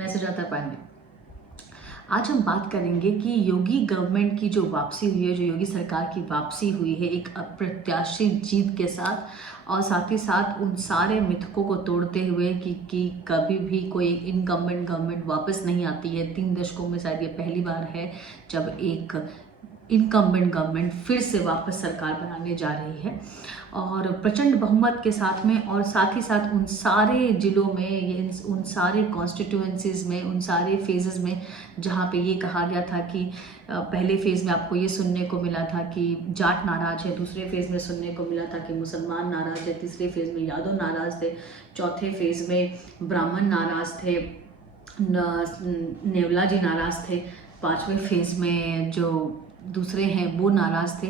मैं सुजाता पांडे। आज हम बात करेंगे कि योगी गवर्नमेंट की जो वापसी हुई है, जो योगी सरकार की वापसी हुई है एक अप्रत्याशित जीत के साथ, और साथ ही साथ उन सारे मिथकों को तोड़ते हुए कि कभी भी कोई इनकम्बेंट गवर्नमेंट वापस नहीं आती है। 3 दशकों में शायद ये पहली बार है जब एक इनकम्बेंट गवर्नमेंट फिर से वापस सरकार बनाने जा रही है, और प्रचंड बहुमत के साथ में, और साथ ही साथ उन सारे जिलों में, उन सारे कॉन्स्टिट्यूएंसीज में, उन सारे फेजेस में जहाँ पे ये कहा गया था कि पहले फेज़ में आपको ये सुनने को मिला था कि जाट नाराज है, दूसरे फेज़ में सुनने को मिला था कि मुसलमान नाराज है, तीसरे फेज़ में यादव नाराज थे, चौथे फेज़ में ब्राह्मण नाराज थे, नेवला जी नाराज थे, पांचवें फेज़ में जो दूसरे हैं वो नाराज़ थे,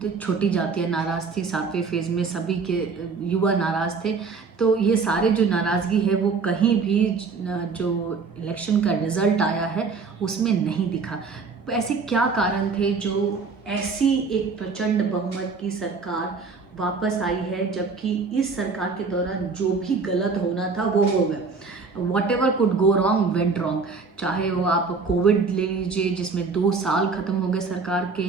तो छोटी जातियाँ नाराज़ थी, सातवें फेज़ में सभी के युवा नाराज़ थे। तो ये सारे जो नाराज़गी है वो कहीं भी जो इलेक्शन का रिज़ल्ट आया है उसमें नहीं दिखा। तो ऐसे क्या कारण थे जो ऐसी एक प्रचंड बहुमत की सरकार वापस आई है, जबकि इस सरकार के दौरान जो भी गलत होना था वो हो गया। What ever could go wrong went wrong. चाहे वो आप कोविड ले लीजिए जिसमें 2 साल ख़त्म हो गए सरकार के,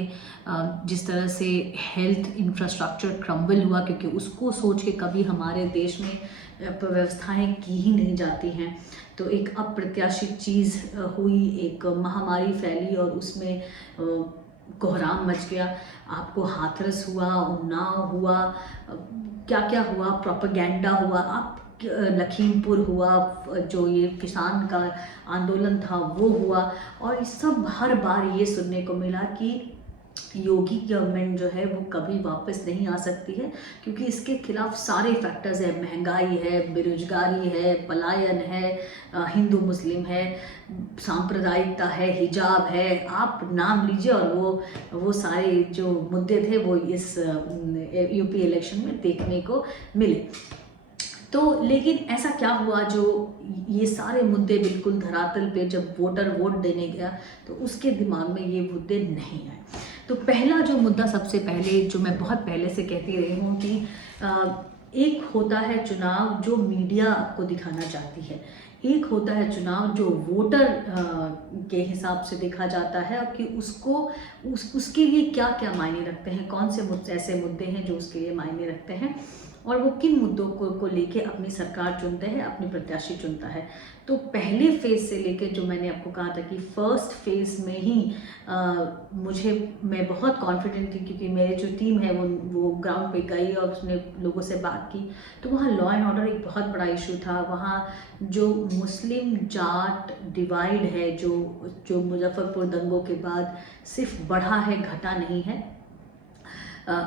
जिस तरह से हेल्थ इंफ्रास्ट्रक्चर क्रम्बल हुआ, क्योंकि उसको सोच के कभी हमारे देश में व्यवस्थाएं की ही नहीं जाती हैं। तो एक अप्रत्याशित चीज़ हुई, एक महामारी फैली और उसमें कोहराम मच गया। आपको हाथरस हुआ, उन्नाव हुआ, क्या क्या हुआ, प्रोपेगेंडा हुआ, आप लखीमपुर हुआ, जो ये किसान का आंदोलन था वो हुआ, और इस सब हर बार ये सुनने को मिला कि योगी गवर्नमेंट जो है वो कभी वापस नहीं आ सकती है, क्योंकि इसके खिलाफ सारे फैक्टर्स है। महंगाई है, बेरोजगारी है, पलायन है, हिंदू मुस्लिम है, सांप्रदायिकता है, हिजाब है, आप नाम लीजिए, और वो सारे जो मुद्दे थे वो इस यूपी इलेक्शन में देखने को मिले। तो लेकिन ऐसा क्या हुआ जो ये सारे मुद्दे बिल्कुल धरातल पे जब वोटर वोट देने गया तो उसके दिमाग में ये मुद्दे नहीं आए। तो पहला जो मुद्दा, सबसे पहले जो मैं बहुत पहले से कहती रही हूँ कि एक होता है चुनाव जो मीडिया आपको दिखाना चाहती है, एक होता है चुनाव जो वोटर के हिसाब से देखा जाता है, और कि उसके लिए क्या क्या मायने रखते हैं, कौन से ऐसे मुद्दे हैं जो उसके लिए मायने रखते हैं, और वो किन मुद्दों को लेके अपनी सरकार चुनते हैं, अपनी प्रत्याशी चुनता है। तो पहले फेज़ से लेके, जो मैंने आपको कहा था कि फर्स्ट फेज़ में ही मैं बहुत कॉन्फिडेंट थी, क्योंकि मेरी जो टीम है वो ग्राउंड पे गई और उसने लोगों से बात की। तो वहाँ लॉ एंड ऑर्डर एक बहुत बड़ा इशू था। वहाँ जो मुस्लिम जाट डिवाइड है, जो मुजफ्फरपुर दंगों के बाद सिर्फ बढ़ा है, घटा नहीं है,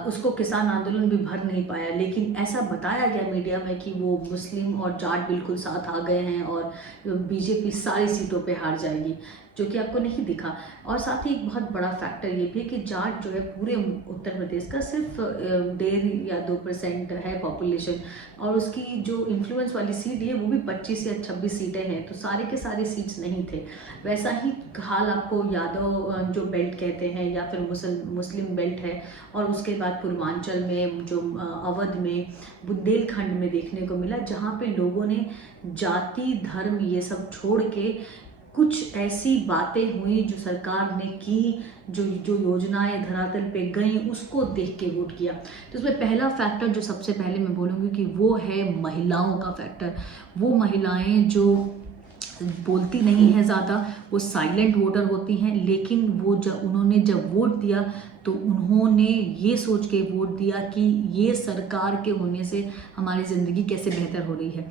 उसको किसान आंदोलन भी भर नहीं पाया। लेकिन ऐसा बताया गया मीडिया में कि वो मुस्लिम और जाट बिल्कुल साथ आ गए हैं और बीजेपी सारी सीटों पे हार जाएगी, जो कि आपको नहीं दिखा। और साथ ही एक बहुत बड़ा फैक्टर ये भी है कि जाट जो है पूरे उत्तर प्रदेश का सिर्फ 1.5 या 2% है पॉपुलेशन, और उसकी जो इन्फ्लुएंस वाली सीट है वो भी 25 या 26 सीटें हैं, तो सारे के सारे सीट्स नहीं थे। वैसा ही हाल आपको यादव जो बेल्ट कहते हैं या फिर मुस्लिम बेल्ट है, और उसके बाद पूर्वांचल में जो अवध में, बुंदेलखंड में देखने को मिला, जहाँ पे लोगों ने जाति धर्म ये सब छोड़ के कुछ ऐसी बातें हुई जो सरकार ने की, जो योजनाएं धरातल पे गई, उसको देख के वोट किया। तो इसमें पहला फैक्टर जो सबसे पहले मैं बोलूँगी कि वो है महिलाओं का फैक्टर। वो महिलाएं जो बोलती नहीं है ज़्यादा, वो साइलेंट वोटर होती हैं, लेकिन उन्होंने जब वोट दिया तो उन्होंने ये सोच के वोट दिया कि ये सरकार के होने से हमारी ज़िंदगी कैसे बेहतर हो रही है।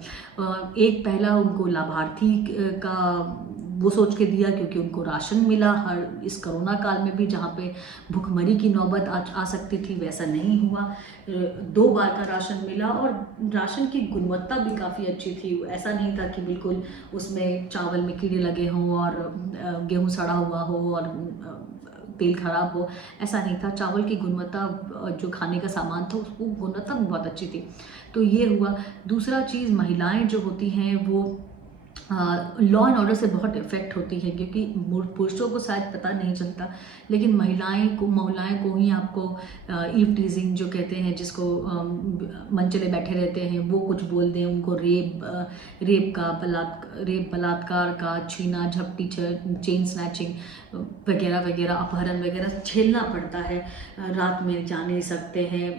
एक पहला उनको लाभार्थी का वो सोच के दिया, क्योंकि उनको राशन मिला हर इस कोरोना काल में भी, जहाँ पे भुखमरी की नौबत आ सकती थी, वैसा नहीं हुआ। 2 बार का राशन मिला, और राशन की गुणवत्ता भी काफ़ी अच्छी थी। ऐसा नहीं था कि बिल्कुल उसमें चावल में कीड़े लगे हों और गेहूँ सड़ा हुआ हो और तेल खराब हो, ऐसा नहीं था। चावल की गुणवत्ता, जो खाने का सामान था उसको गुणवत्ता बहुत अच्छी थी। तो ये हुआ। दूसरा चीज़, महिलाएं जो होती हैं वो लॉ एंड ऑर्डर से बहुत इफ़ेक्ट होती है, क्योंकि पुरुषों को शायद पता नहीं चलता, लेकिन महिलाएं को ही आपको ईव टीजिंग जो कहते हैं, जिसको मन चले बैठे रहते हैं, वो कुछ बोल दें उनको रेप बलात्कार का, छीना झपटी, चेन स्नैचिंग वगैरह वगैरह, अपहरण वगैरह झेलना पड़ता है। रात में जा नहीं सकते हैं,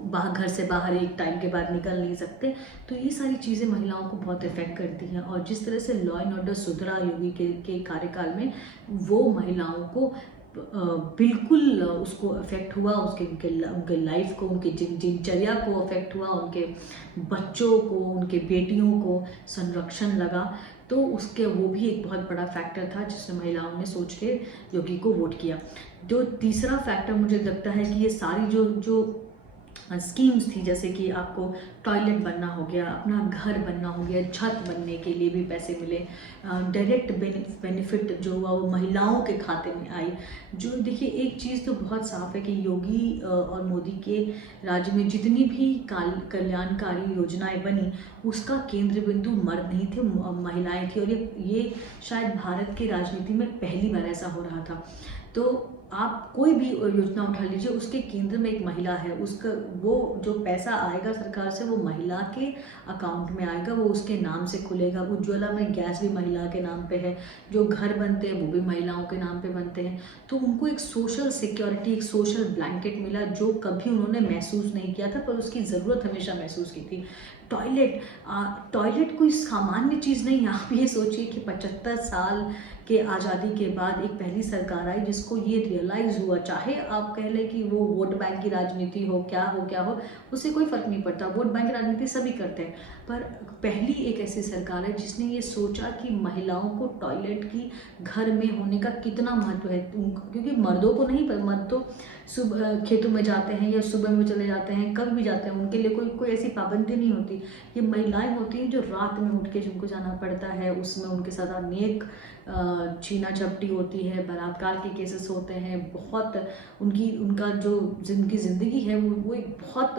बाहर, घर से बाहर एक टाइम के बाद निकल नहीं सकते। तो ये सारी चीज़ें महिलाओं को बहुत इफ़ेक्ट करती हैं। और जिस तरह से लॉ एंड ऑर्डर सुधरा योगी के कार्यकाल में, वो महिलाओं को बिल्कुल उसको अफेक्ट हुआ, उनके लाइफ को, उनकी दिनचर्या को अफेक्ट हुआ, उनके बच्चों को, उनके बेटियों को संरक्षण लगा। तो उसके वो भी एक बहुत बड़ा फैक्टर था जिसने महिलाओं ने सोच के योगी को वोट किया। जो तीसरा फैक्टर मुझे लगता है कि ये सारी जो जो स्कीम्स थी, जैसे कि आपको टॉयलेट बनना हो गया, अपना घर बनना हो गया, छत बनने के लिए भी पैसे मिले, डायरेक्ट बेनिफिट जो हुआ वो महिलाओं के खाते में आई। जो देखिए, एक चीज़ तो बहुत साफ है कि योगी और मोदी के राज्य में जितनी भी कल्याणकारी योजनाएं बनी, उसका केंद्र बिंदु मर्द नहीं थे, महिलाएं थी। और ये शायद भारत की राजनीति में पहली बार ऐसा हो रहा था। तो आप कोई भी योजना उठा लीजिए, उसके केंद्र में एक महिला है, उसका वो जो पैसा आएगा सरकार से, वो महिला के अकाउंट में आएगा, वो उसके नाम से खुलेगा। उज्ज्वला में गैस भी महिला के नाम पे है, जो घर बनते हैं वो भी महिलाओं के नाम पे बनते हैं। तो उनको एक सोशल सिक्योरिटी, एक सोशल ब्लैंकेट मिला, जो कभी उन्होंने महसूस नहीं किया था, पर उसकी ज़रूरत हमेशा महसूस की थी। टॉयलेट कोई सामान्य चीज़ नहीं। आप ये सोचिए कि 75 साल के आज़ादी के बाद एक पहली सरकार आई जिसको ये रियलाइज़ हुआ, चाहे आप कह लें कि वो वोट बैंक की राजनीति हो, क्या हो, उससे कोई फ़र्क नहीं पड़ता, वोट बैंक राजनीति सभी करते हैं। पर पहली एक ऐसी सरकार है जिसने ये सोचा कि महिलाओं को टॉयलेट की घर में होने का कितना महत्व है। क्योंकि मर्दों को नहीं, पर मर्द तो सुबह खेतों में जाते हैं या सुबह में चले जाते हैं, कभी भी जाते हैं, उनके लिए कोई ऐसी पाबंदी नहीं होती। ये महिलाएं होती हैं जो रात में उठ के जिनको जाना पड़ता है, उसमें उनके साथ अनेक छीना झपटी होती है, बलात्कार के केसेस होते हैं, बहुत उनका जो ज़िंदगी है वो एक बहुत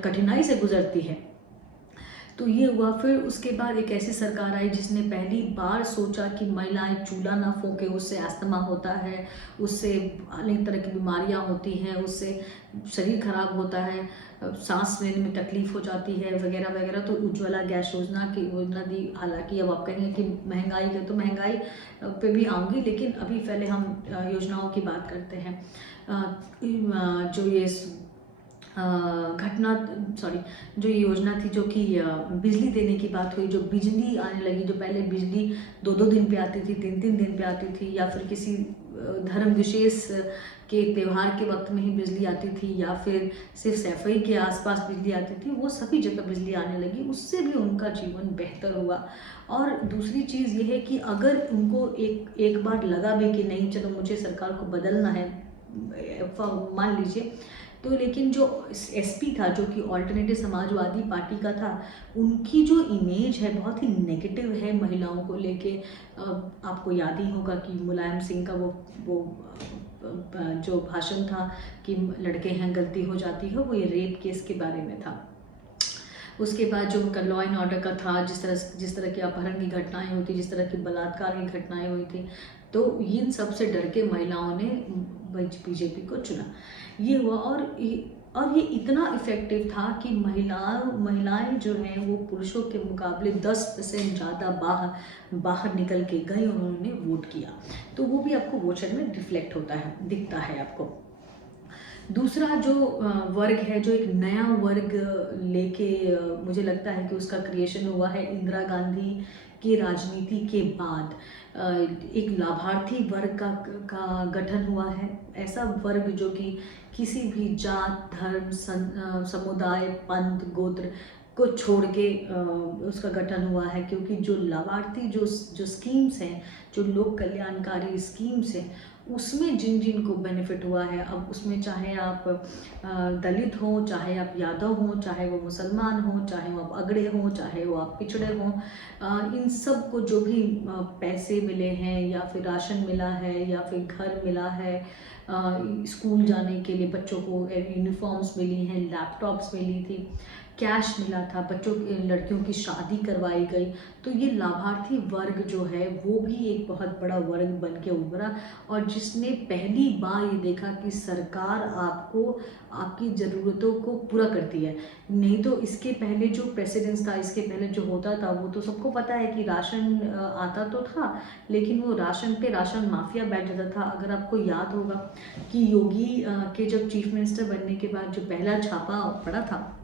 कठिनाई से गुजरती है। तो ये हुआ। फिर उसके बाद एक ऐसी सरकार आई जिसने पहली बार सोचा कि महिलाएं चूल्हा ना फूंके, उससे अस्थमा होता है, उससे अनेक तरह की बीमारियां होती हैं, उससे शरीर खराब होता है, सांस लेने में तकलीफ हो जाती है, वगैरह वगैरह। तो उज्ज्वला गैस योजना दी। हालांकि अब आप कहेंगे कि महंगाई है, तो महंगाई पे भी आऊँगी, लेकिन अभी पहले हम योजनाओं की बात करते हैं। जो ये जो ये योजना थी, जो कि बिजली देने की बात हुई, जो बिजली आने लगी, जो पहले बिजली 2-2 दिन पे आती थी, 3-3 दिन पे आती थी, या फिर किसी धर्म विशेष के त्यौहार के वक्त में ही बिजली आती थी, या फिर सिर्फ सैफई के आसपास बिजली आती थी, वो सभी जगह बिजली आने लगी। उससे भी उनका जीवन बेहतर हुआ। और दूसरी चीज़ ये है कि अगर उनको एक बार लगा भी कि नहीं, चलो मुझे सरकार को बदलना है, मान लीजिए, तो लेकिन जो एसपी था, जो कि ऑल्टरनेटिव समाजवादी पार्टी का था, उनकी जो इमेज है बहुत ही नेगेटिव है महिलाओं को लेके। आपको याद ही होगा कि मुलायम सिंह का वो जो भाषण था कि लड़के हैं, गलती हो जाती है, वो ये रेप केस के बारे में था। उसके बाद जो उनका लॉ एंड ऑर्डर का था, जिस तरह की अपहरण की घटनाएं हुई थी, जिस तरह की बलात्कार की घटनाएं हुई थी, तो इन सब से डर के महिलाओं ने बीजेपी को चुना। ये हुआ। और ये इतना इफेक्टिव था कि महिलाएं जो हैं वो पुरुषों के मुकाबले 10% ज़्यादा बाहर निकल के गई, उन्होंने वोट किया। तो वो भी आपको वोटर में रिफ्लेक्ट होता है, दिखता है आपको। दूसरा जो वर्ग है, जो एक नया वर्ग लेके मुझे लगता है कि उसका क्रिएशन हुआ है इंदिरा गांधी की राजनीति के बाद। एक लाभार्थी वर्ग का गठन हुआ है। ऐसा वर्ग जो कि किसी भी जात, धर्म, समुदाय, पंथ, गोत्र को छोड़ के उसका गठन हुआ है। क्योंकि जो लाभार्थी जो स्कीम्स हैं, जो लोक कल्याणकारी स्कीम्स हैं, उसमें जिन को बेनिफिट हुआ है, अब उसमें चाहे आप दलित हों, चाहे आप यादव हों, चाहे वो मुसलमान हों, चाहे वो आप अगड़े हों, चाहे वो आप पिछड़े हों, इन सब को जो भी पैसे मिले हैं, या फिर राशन मिला है, या फिर घर मिला है, स्कूल जाने के लिए बच्चों को यूनिफॉर्म्स मिली हैं, लैपटॉप्स मिली थी, कैश मिला था, बच्चों लड़कियों की शादी करवाई गई। तो ये लाभार्थी वर्ग जो है वो भी एक बहुत बड़ा वर्ग बन के उभरा, और जिसने पहली बार ये देखा कि सरकार आपको आपकी ज़रूरतों को पूरा करती है। नहीं तो इसके पहले जो प्रेसिडेंस था, इसके पहले जो होता था, वो तो सबको पता है कि राशन आता तो था, लेकिन वो राशन पे राशन माफिया बैठ जाता था। अगर आपको याद होगा कि योगी के जब चीफ मिनिस्टर बनने के बाद जो पहला छापा पड़ा था,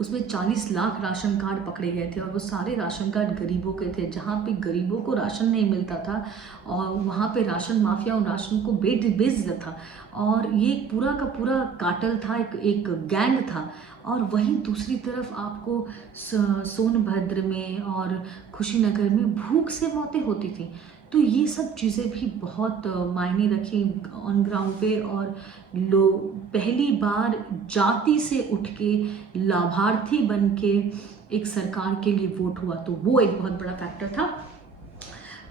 उसमें 40 लाख राशन कार्ड पकड़े गए थे, और वो सारे राशन कार्ड गरीबों के थे। जहाँ पे गरीबों को राशन नहीं मिलता था, और वहाँ पे राशन माफिया उन राशन को बेच देता था, और ये पूरा का पूरा कार्टेल था, एक गैंग था। और वहीं दूसरी तरफ आपको सोनभद्र में और कुशीनगर में भूख से मौतें होती थी। तो ये सब चीज़ें भी बहुत मायने रखी ऑन ग्राउंड पे, और लोग पहली बार जाति से उठ के लाभार्थी बन के एक सरकार के लिए वोट हुआ, तो वो एक बहुत बड़ा फैक्टर था।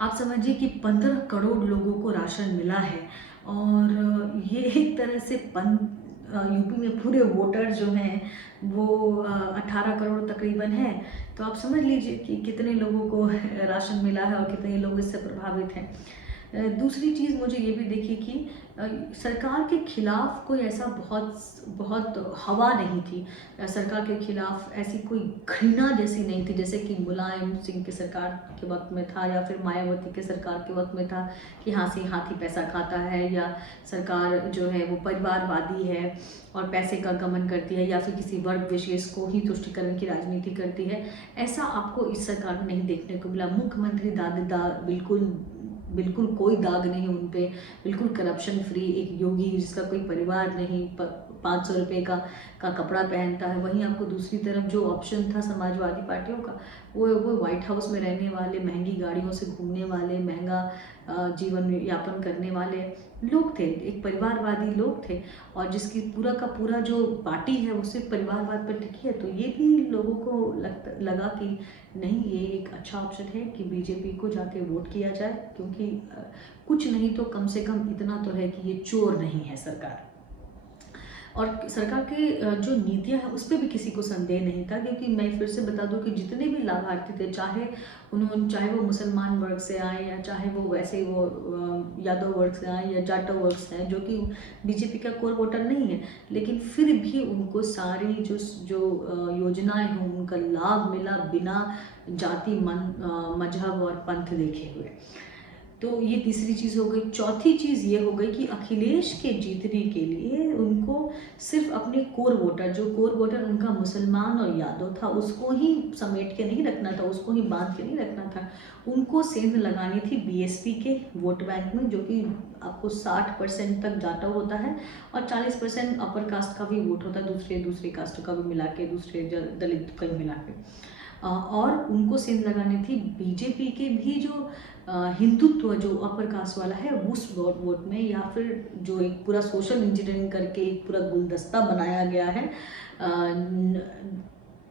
आप समझिए कि 15 करोड़ लोगों को राशन मिला है, और ये एक तरह से यूपी में पूरे वोटर जो हैं वो 18 करोड़ तकरीबन है। तो आप समझ लीजिए कि कितने लोगों को राशन मिला है और कितने लोग इससे प्रभावित हैं। दूसरी चीज़ मुझे ये भी देखी कि सरकार के खिलाफ कोई ऐसा बहुत हवा नहीं थी। सरकार के खिलाफ ऐसी कोई घृणा जैसी नहीं थी, जैसे कि मुलायम सिंह की सरकार के वक्त में था, या फिर मायावती के सरकार के वक्त में था कि हाँ से हाथी पैसा खाता है, या सरकार जो है वो परिवारवादी है और पैसे का गमन करती है, या फिर किसी वर्ग विशेष को ही तुष्टिकरण की राजनीति करती है। ऐसा आपको इस सरकार में नहीं देखने को मिला। मुख्यमंत्री दागदार बिल्कुल कोई दाग नहीं उन पे, बिल्कुल करप्शन फ्री एक योगी जिसका कोई परिवार नहीं, 500 रुपये का कपड़ा पहनता है। वहीं आपको दूसरी तरफ जो ऑप्शन था समाजवादी पार्टियों का, वो व्हाइट हाउस में रहने वाले, महंगी गाड़ियों से घूमने वाले, महंगा जीवन यापन करने वाले लोग थे, एक परिवारवादी लोग थे, और जिसकी पूरा का पूरा जो पार्टी है वो सिर्फ परिवारवाद पर टिकी है। तो ये भी लोगों को लगा कि नहीं, ये एक अच्छा ऑप्शन है कि बीजेपी को जाके वोट किया जाए, क्योंकि कुछ नहीं तो कम से कम इतना तो है कि ये चोर नहीं है सरकार। और सरकार के जो नीतियां हैं उस पर भी किसी को संदेह नहीं था, क्योंकि मैं फिर से बता दूं कि जितने भी लाभार्थी थे, चाहे वो मुसलमान वर्ग से आए, या चाहे वो वैसे वो यादव वर्ग से आए, या जाटव वर्ग से आए, जो कि बीजेपी का कोर वोटर नहीं है, लेकिन फिर भी उनको सारी जो योजनाएं हैं उनका लाभ मिला बिना जाति मजहब और पंथ देखे हुए। तो ये तीसरी चीज़ हो गई। चौथी चीज़ ये हो गई कि अखिलेश के जीतने के लिए उनको सिर्फ अपने कोर वोटर उनका मुसलमान और यादव था, उसको ही समेट के नहीं रखना था, उसको ही बांध के नहीं रखना था। उनको सेंध लगानी थी बीएसपी के वोट बैंक में, जो कि आपको 60% तक जाटव होता है, और 40% अपर कास्ट का भी वोट होता है, दूसरे कास्ट का भी मिला के, दूसरे दलित का भी मिला के। और उनको सेंध लगानी थी बीजेपी के भी जो हिंदुत्व जो अपर कास्ट वाला है उस वोट में, या फिर जो एक पूरा सोशल इंजीनियरिंग करके एक पूरा गुलदस्ता बनाया गया है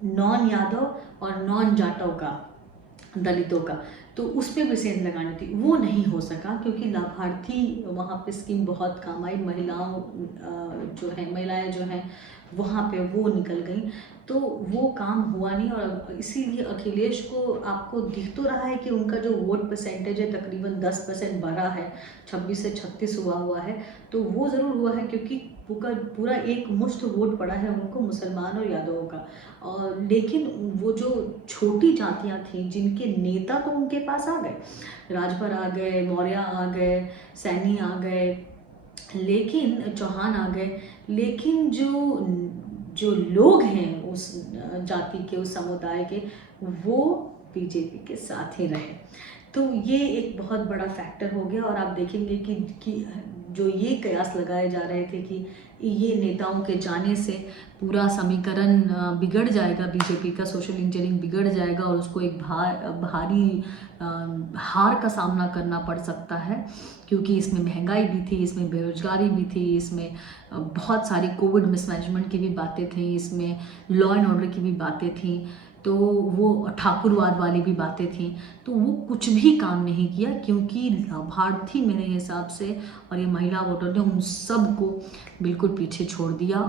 नॉन यादव और नॉन जाटव का, दलितों का, तो उस पर भी सेंध लगानी थी। वो नहीं हो सका क्योंकि लाभार्थी वहाँ पे स्कीम बहुत काम आई, महिलाएं जो हैं वहाँ पे वो निकल गई, तो वो काम हुआ नहीं। और इसीलिए अखिलेश को आपको दिख तो रहा है कि उनका जो वोट परसेंटेज है तकरीबन 10% बढ़ा है, 26 से 36 हुआ है। तो वो ज़रूर हुआ है क्योंकि पूरा एक मुश्त वोट पड़ा है उनको मुसलमान और यादवों का। और लेकिन वो जो छोटी जातियाँ थीं जिनके नेता तो उनके पास आ गए, राजभर आ गए, मौर्य आ गए, सैनी आ गए, लेकिन चौहान आ गए, लेकिन जो लोग हैं उस जाति के, उस समुदाय के, वो बीजेपी के साथ ही रहे। तो ये एक बहुत बड़ा फैक्टर हो गया। और आप देखेंगे कि जो ये कयास लगाए जा रहे थे कि ये नेताओं के जाने से पूरा समीकरण बिगड़ जाएगा, बीजेपी का सोशल इंजीनियरिंग बिगड़ जाएगा और उसको एक भारी हार का सामना करना पड़ सकता है, क्योंकि इसमें महंगाई भी थी, इसमें बेरोजगारी भी थी, इसमें बहुत सारी कोविड मिसमैनेजमेंट की भी बातें थी, इसमें लॉ एंड ऑर्डर की भी बातें थी। तो वो ठाकुरवाद वाली भी बातें थी, तो वो कुछ भी काम नहीं किया, क्योंकि लाभार्थी मेरे हिसाब से और ये महिला वोटर ने उन सब को बिल्कुल पीछे छोड़ दिया।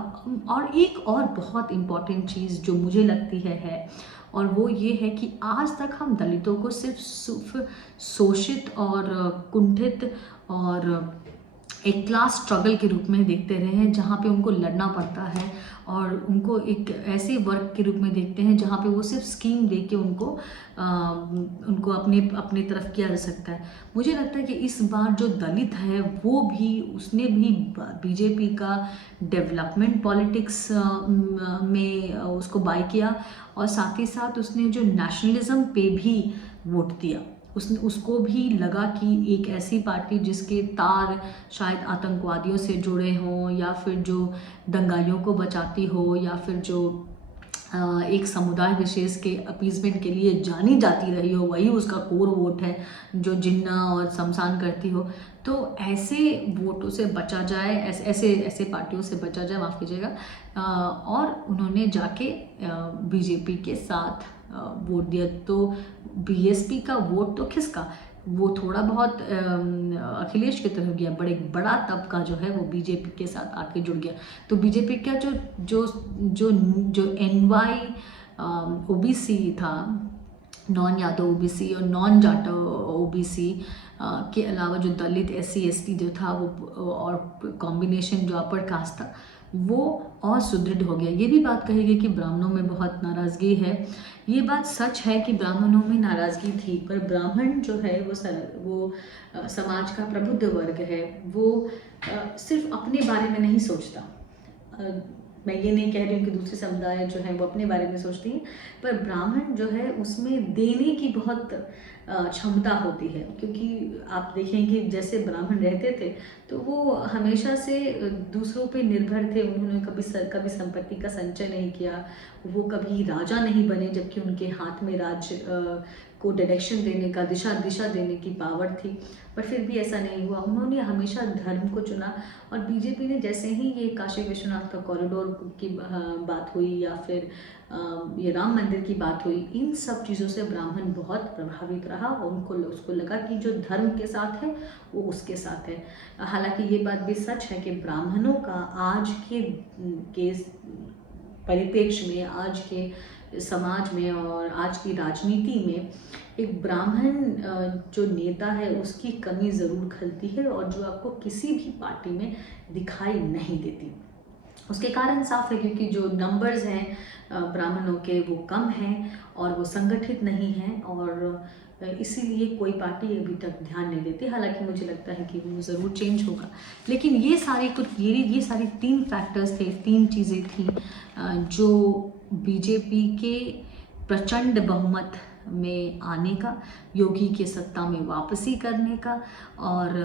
और एक और बहुत इम्पॉर्टेंट चीज़ जो मुझे लगती है और वो ये है कि आज तक हम दलितों को सिर्फ शोषित और कुंठित और एक क्लास स्ट्रगल के रूप में देखते रहे हैं, जहाँ पे उनको लड़ना पड़ता है, और उनको एक ऐसे वर्क के रूप में देखते हैं जहाँ पे वो सिर्फ स्कीम दे के उनको अपने तरफ किया जा सकता है। मुझे लगता है कि इस बार जो दलित है वो भी, उसने भी बीजेपी का डेवलपमेंट पॉलिटिक्स में उसको बाय किया, और साथ ही साथ उसने जो नेशनलिज्म पे भी वोट दिया। उसको भी लगा कि एक ऐसी पार्टी जिसके तार शायद आतंकवादियों से जुड़े हों, या फिर जो दंगाइयों को बचाती हो, या फिर जो एक समुदाय विशेष के अपीजमेंट के लिए जानी जाती रही हो, वही उसका कोर वोट है जो जिन्ना और शमशान करती हो। तो ऐसे वोटों से बचा जाए, ऐसे पार्टियों से बचा जाए, माफ़ कीजिएगा। और उन्होंने जाके बीजेपी के साथ वोट दिया। तो बीएसपी का वोट तो किसका, वो थोड़ा बहुत अखिलेश की तरफ गया, बड़े बड़ा तबका जो है वो बीजेपी के साथ आके जुड़ गया। तो बीजेपी का जो जो जो जो एनवाई ओबीसी था, नॉन यादव ओबीसी और नॉन जाटो ओबीसी के अलावा जो दलित एससी एसटी जो था वो, और कॉम्बिनेशन जो अपर कास्ट था, वो और सुदृढ़ हो गया। ये भी बात कही गई कि ब्राह्मणों में बहुत नाराज़गी है। ये बात सच है कि ब्राह्मणों में नाराज़गी थी, पर ब्राह्मण जो है वो समाज का प्रबुद्ध वर्ग है। वो सिर्फ अपने बारे में नहीं सोचता। मैं ये नहीं कह रही हूँ कि दूसरे समुदाय जो है वो अपने बारे में सोचती हैं, पर ब्राह्मण जो है उसमें देने की बहुत क्षमता होती है। क्योंकि आप देखेंगे जैसे ब्राह्मण रहते थे तो वो हमेशा से दूसरों पे निर्भर थे। उन्होंने कभी संपत्ति का संचय नहीं किया, वो कभी राजा नहीं बने, जबकि उनके हाथ में राज्य को डायरेक्शन देने का, दिशा देने की पावर थी। पर फिर भी ऐसा नहीं हुआ, उन्होंने हमेशा धर्म को चुना। और बीजेपी ने जैसे ही ये काशी विश्वनाथ का कॉरिडोर की बात हुई, या फिर ये राम मंदिर की बात हुई, इन सब चीज़ों से ब्राह्मण बहुत प्रभावित रहा, और उसको लगा कि जो धर्म के साथ है वो उसके साथ है। हालांकि ये बात भी सच है कि ब्राह्मणों का आज के परिप्रेक्ष्य में, आज के समाज में और आज की राजनीति में एक ब्राह्मण जो नेता है उसकी कमी ज़रूर खलती है, और जो आपको किसी भी पार्टी में दिखाई नहीं देती। उसके कारण साफ है, क्योंकि जो नंबर्स हैं ब्राह्मणों के वो कम हैं, और वो संगठित नहीं हैं, और इसीलिए कोई पार्टी अभी तक ध्यान नहीं देती। हालांकि मुझे लगता है कि वो ज़रूर चेंज होगा। लेकिन ये सारी 3 फैक्टर्स थे, 3 चीज़ें थी जो बीजेपी के प्रचंड बहुमत में आने का, योगी के सत्ता में वापसी करने का, और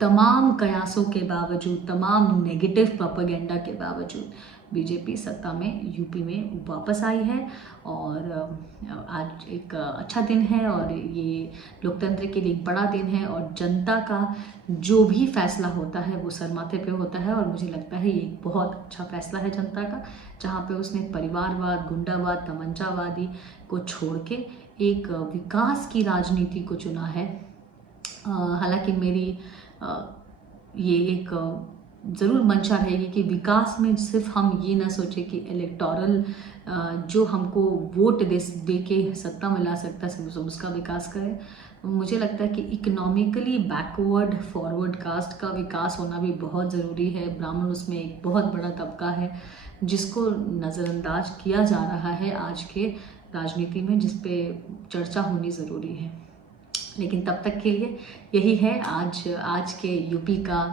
तमाम कयासों के बावजूद, तमाम नेगेटिव प्रोपेगेंडा के बावजूद बीजेपी सत्ता में यूपी में वापस आई है। और आज एक अच्छा दिन है, और ये लोकतंत्र के लिए एक बड़ा दिन है, और जनता का जो भी फैसला होता है वो सरमाथे पे होता है। और मुझे लगता है ये एक बहुत अच्छा फैसला है जनता का, जहाँ पे उसने परिवारवाद, गुंडावाद, तमंचावादी को छोड़ के एक विकास की राजनीति को चुना है। हालांकि मेरी ये एक ज़रूर मंशा रहेगी कि विकास में सिर्फ हम ये ना सोचें कि इलेक्टोरल जो हमको वोट दे के सत्ता में ला सकता है सिर्फ उसका विकास करें। मुझे लगता है कि इकोनॉमिकली बैकवर्ड फॉरवर्ड कास्ट का विकास होना भी बहुत ज़रूरी है। ब्राह्मण उसमें एक बहुत बड़ा तबका है जिसको नज़रअंदाज किया जा रहा है आज के राजनीति में, जिस पे चर्चा होनी ज़रूरी है। लेकिन तब तक के लिए यही है आज के यूपी का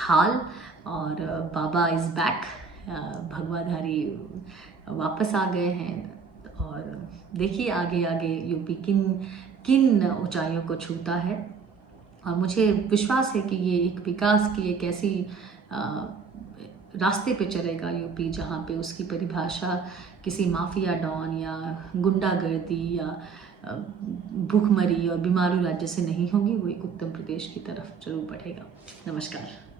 हाल। और बाबा इज़ बैक, भगवाधारी वापस आ गए हैं। और देखिए आगे आगे यूपी किन ऊंचाइयों को छूता है। और मुझे विश्वास है कि ये एक विकास की एक ऐसी रास्ते पे चलेगा यूपी, जहाँ पे उसकी परिभाषा किसी माफिया डॉन या गुंडागर्दी या भूखमरी और बीमारू राज्य से नहीं होगी। वो एक उत्तम प्रदेश की तरफ जरूर बढ़ेगा। नमस्कार।